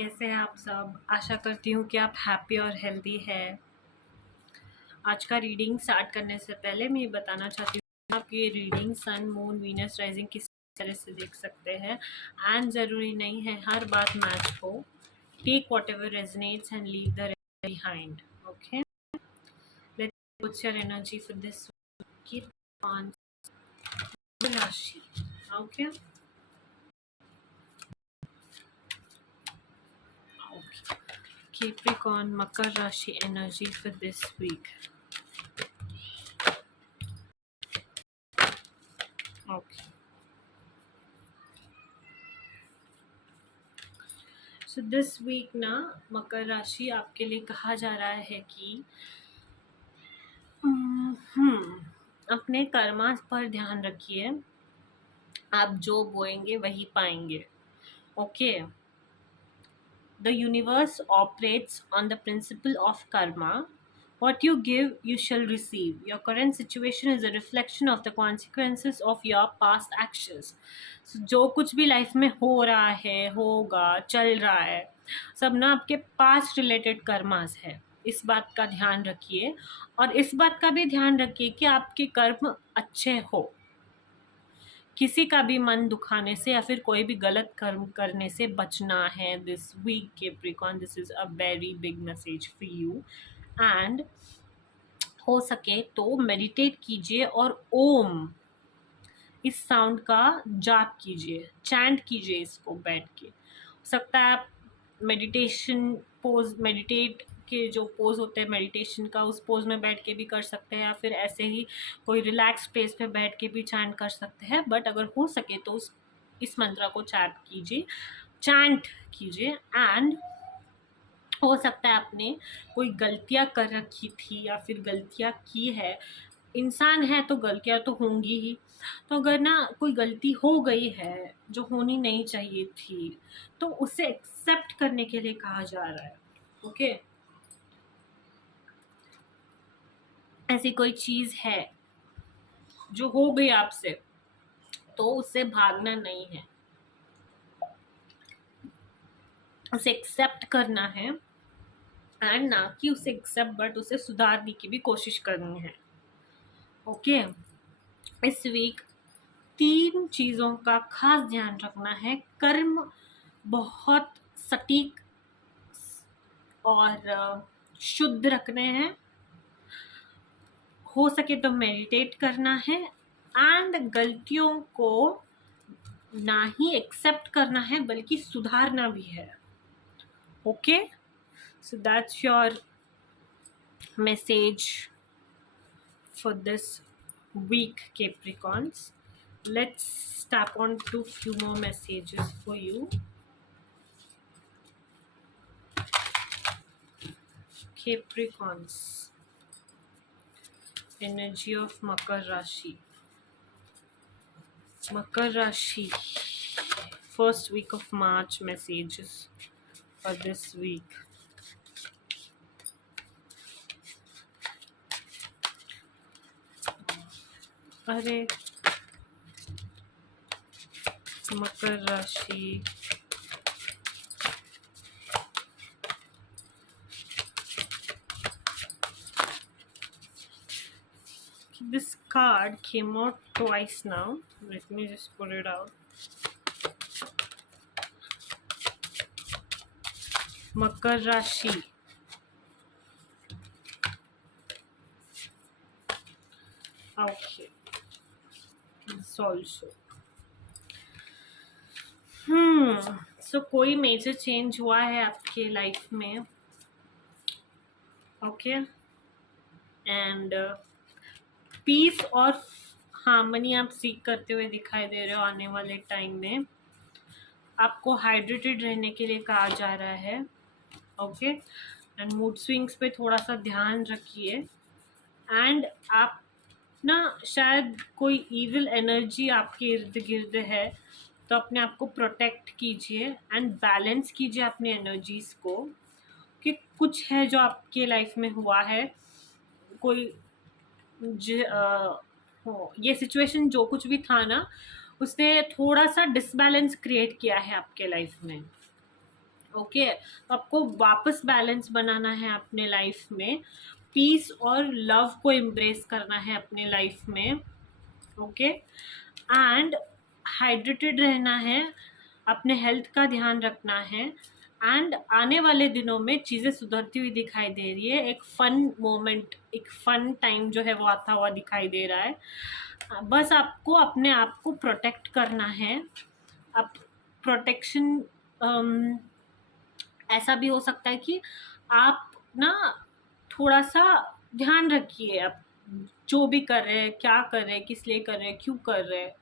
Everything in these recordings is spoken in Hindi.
कैसे हैं आप सब। आशा करती हूँ कि आप हैप्पी और हेल्दी है। आज का रीडिंग स्टार्ट करने से पहले मैं ये बताना चाहती हूँ आप ये reading sun moon Venus rising किस तरह से देख सकते हैं एंड ज़रूरी नहीं है हर बात मैच हो। Take whatever resonates and leave the rest behind. Okay, let's put your energy for this keep on rashi. Okay, Capricorn, Makar Rashi energy for this week. Okay. So this week ना मकर राशि आपके लिए कहा जा रहा है कि अपने कर्मा पर ध्यान रखिए। आप जो बोएंगे वही पाएंगे। Okay, The universe operates on the principle of karma. What you give, you shall receive. Your current situation is a reflection of the consequences of your past actions. So, जो कुछ भी लाइफ में हो रहा है, होगा, चल रहा है, सब ना आपके पास्ट रिलेटेड कर्मास है। इस बात का ध्यान रखिए और इस बात का भी ध्यान रखिए कि आपके कर्म अच्छे हो। किसी का भी मन दुखाने से या फिर कोई भी गलत कर्म करने से बचना है this week Capricorn. This is a very big message for you and हो सके तो मेडिटेट कीजिए और ओम इस साउंड का जाप कीजिए, चैंट कीजिए इसको बैठ के। हो सकता है आप मेडिटेट के जो पोज होते हैं मेडिटेशन का, उस पोज में बैठ के भी कर सकते हैं या फिर ऐसे ही कोई रिलैक्स प्लेस पे बैठ के भी चैंट कर सकते हैं। बट अगर हो सके तो इस मंत्र को चैंट कीजिए एंड हो सकता है आपने कोई गलतियां कर रखी थी या फिर गलतियां की है। इंसान है तो गलतियां तो होंगी ही। तो अगर ना कोई गलती हो गई है जो होनी नहीं चाहिए थी तो उसे एक्सेप्ट करने के लिए कहा जा रहा है। ओके, ऐसी कोई चीज है जो हो गई आपसे तो उससे भागना नहीं है, उसे एक्सेप्ट करना है एंड ना कि उसे एक्सेप्ट बट उसे सुधारने की भी कोशिश करनी है। ओके, इस वीक 3 चीज़ों का खास ध्यान रखना है। कर्म बहुत सटीक और शुद्ध रखने हैं। हो सके तो मेडिटेट करना है एंड गलतियों को ना ही एक्सेप्ट करना है बल्कि सुधारना भी है। Okay, so that's your message for this week, Capricorns. Let's tap on to few more messages for you. Capricorns, energy of Makar Rashi. Makar Rashi, first week of March messages for this week. अरे मकर राशि, this card came out twice now. Let me just pull it out. Makar Rashi, okay, this also. So कोई मेजर चेंज हुआ है आपके लाइफ में। ओके, एंड पीस और हार्मनी आप सीख करते हुए दिखाई दे रहे हो। आने वाले टाइम में आपको हाइड्रेटेड रहने के लिए कहा जा रहा है। ओके, एंड मूड स्विंग्स पे थोड़ा सा ध्यान रखिए एंड आप ना शायद कोई इविल एनर्जी आपके इर्द गिर्द है तो अपने आप को प्रोटेक्ट कीजिए एंड बैलेंस कीजिए अपनी एनर्जीज को कि कुछ है जो आपके लाइफ में हुआ है। कोई ये सिचुएशन जो कुछ भी था ना उसने थोड़ा सा डिसबैलेंस क्रिएट किया है आपके लाइफ में। ओके, आपको वापस बैलेंस बनाना है अपने लाइफ में, पीस और लव को एम्ब्रेस करना है अपने लाइफ में। ओके, एंड हाइड्रेटेड रहना है, अपने हेल्थ का ध्यान रखना है। एंड आने वाले दिनों में चीज़ें सुधरती हुई दिखाई दे रही है, एक फन मोमेंट, एक फन टाइम जो है वो आता हुआ दिखाई दे रहा है। बस आपको अपने आप को प्रोटेक्ट करना है। अब प्रोटेक्शन ऐसा भी हो सकता है कि आप ना थोड़ा सा ध्यान रखिए, आप जो भी कर रहे हैं, क्या कर रहे हैं, किस लिए कर रहे हैं, क्यों कर रहे हैं।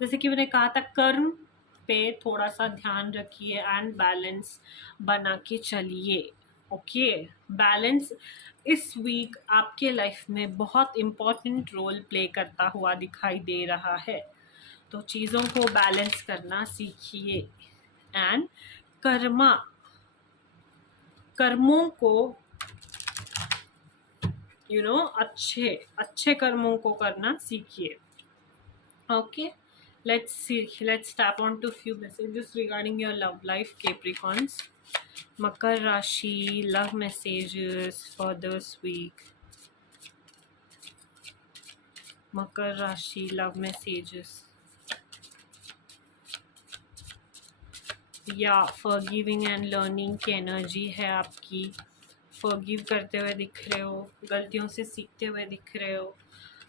जैसे कि मैंने कहा था, कर्म पे थोड़ा सा ध्यान रखिए एंड बैलेंस बना के चलिए। ओके, बैलेंस इस वीक आपके लाइफ में बहुत इम्पोर्टेंट रोल प्ले करता हुआ दिखाई दे रहा है। तो चीज़ों को बैलेंस करना सीखिए एंड कर्मा कर्मों को अच्छे अच्छे कर्मों को करना सीखिए। Okay, let's tap on to few messages regarding your love life, Capricorns. Makar Rashi love messages for this week. Makar Rashi love messages. या फॉरगिविंग एंड लर्निंग की एनर्जी है आपकी। फॉरगिव करते हुए दिख रहे हो, गलतियों से सीखते हुए दिख रहे हो,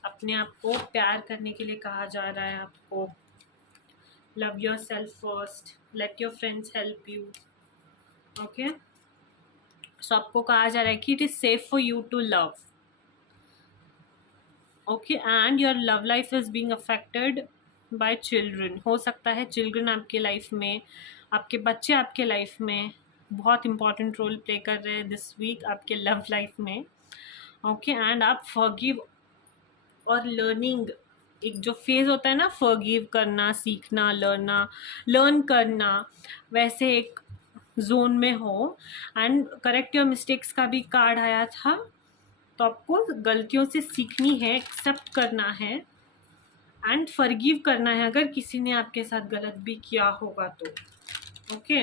अपने आप को प्यार करने के लिए कहा जा रहा है आपको। Love yourself first, let your friends help you. Okay, so आपको कहा जा रहा है कि it is safe for you to love. Okay, and your love life is being affected by children. हो सकता है चिल्ड्रन आपके लाइफ में, आपके बच्चे आपके लाइफ में बहुत इंपॉर्टेंट रोल प्ले कर रहे हैं दिस वीक आपके लव लाइफ में। ओके, एंड आप फॉरगिव और लर्निंग, एक जो फेज होता है ना, फॉरगिव करना, सीखना, लर्न करना, वैसे एक जोन में हो। एंड करेक्ट योर मिस्टेक्स का भी कार्ड आया था, तो आपको गलतियों से सीखनी है, एक्सेप्ट करना है एंड फॉरगिव करना है अगर किसी ने आपके साथ गलत भी किया होगा तो। Okay,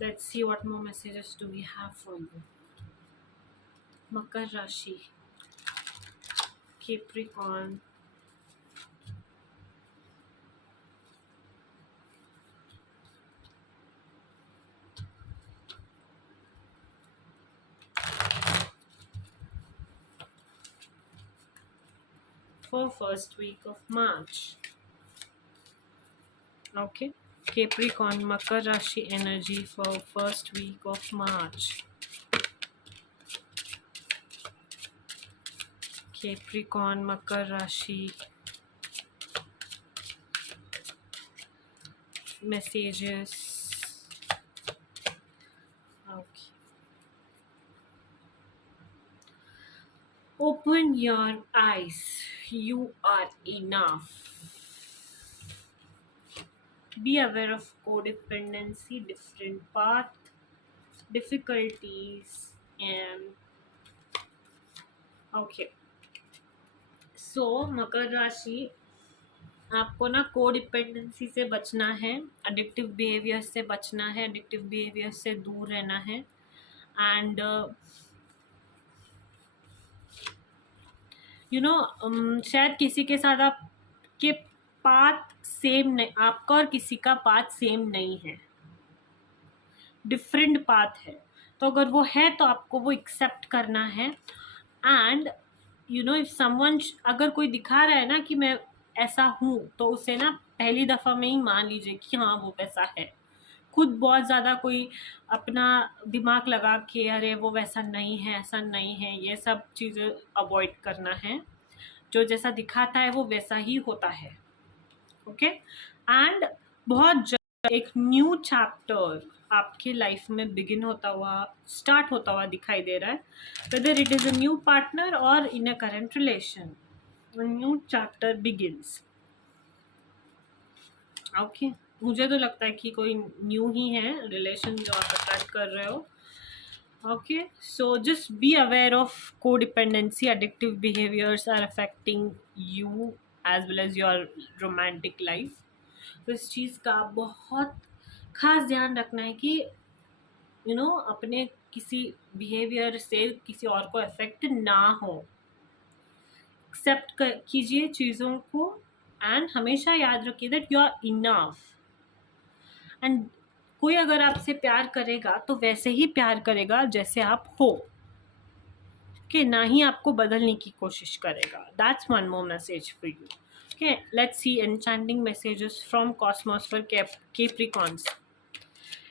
let's see what more messages do we have for you. Makar rashi, Capricorn, for first week of March. Okay, Capricorn, Makar Rashi energy for first week of March. Capricorn, Makar Rashi messages. Okay, open your eyes, you are enough. Be aware of codependency, different path, difficulties, and okay. So मकर राशि, आपको ना कोडिपेंडेंसी से बचना है, एडिक्टिव बिहेवियर से बचना है, एडिक्टिव बिहेवियर से दूर रहना है। एंड शायद किसी के साथ आपके पाथ सेम नहीं, आपका और किसी का पाथ सेम नहीं है, डिफरेंट पाथ है। तो अगर वो है तो आपको वो एक्सेप्ट करना है। एंड इफ समवन, अगर कोई दिखा रहा है ना कि मैं ऐसा हूँ, तो उसे ना पहली दफ़ा में ही मान लीजिए कि हाँ वो वैसा है। खुद बहुत ज़्यादा कोई अपना दिमाग लगा के अरे वो वैसा नहीं है, ऐसा नहीं है, ये सब चीज़ें अवॉइड करना है। जो जैसा दिखाता है वो वैसा ही होता है। ओके, एंड बहुत जल्द एक न्यू चैप्टर आपके लाइफ में बिगिन होता हुआ, स्टार्ट होता हुआ दिखाई दे रहा है। Whether it is a new partner or in a current relation, new chapter begins. Okay, मुझे तो लगता है कि कोई न्यू ही है रिलेशन जो आप स्टार्ट कर रहे हो। Okay, so just be aware of codependency, addictive behaviours are affecting you as well as your romantic life. तो इस चीज़ का बहुत खास ध्यान रखना है कि अपने किसी बिहेवियर से किसी और को अफेक्ट ना हो। एक्सेप्ट कीजिए चीज़ों को एंड हमेशा याद रखिए that you are enough. And कोई अगर आपसे प्यार करेगा तो वैसे ही प्यार करेगा जैसे आप हो, कि ना ही आपको बदलने की कोशिश करेगा। That's one more message for you. Okay, let's see enchanting messages from Cosmos for Capricorns.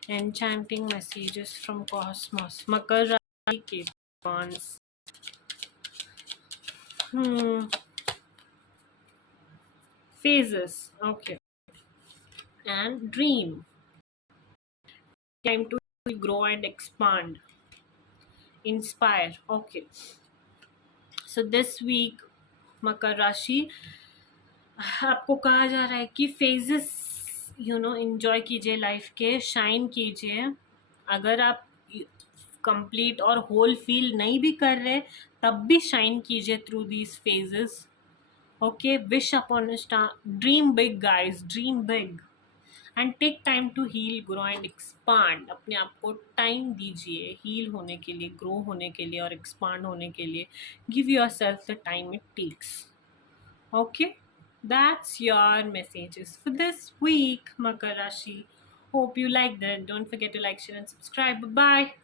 Enchanting messages from Cosmos. Makar Rashi Capricorns. Phases. Okay. And dream. Time to grow and expand. Inspire. Okay. So this week, मकर राशि, आपको कहा जा रहा है कि फेजेस एंजॉय कीजिए, लाइफ के शाइन कीजिए। अगर आप कंप्लीट और होल फील नहीं भी कर रहे तब भी शाइन कीजिए through these phases. Okay, wish upon a star, dream big guys, dream big and take time to heal, grow and expand. अपने आप को टाइम दीजिए हील होने के लिए, ग्रो होने के लिए और एक्सपांड होने के लिए। Give yourself the time it takes. Okay, that's your messages for this week, Makar Rashi. Hope you liked it. Don't forget to like, share, and subscribe. Bye bye.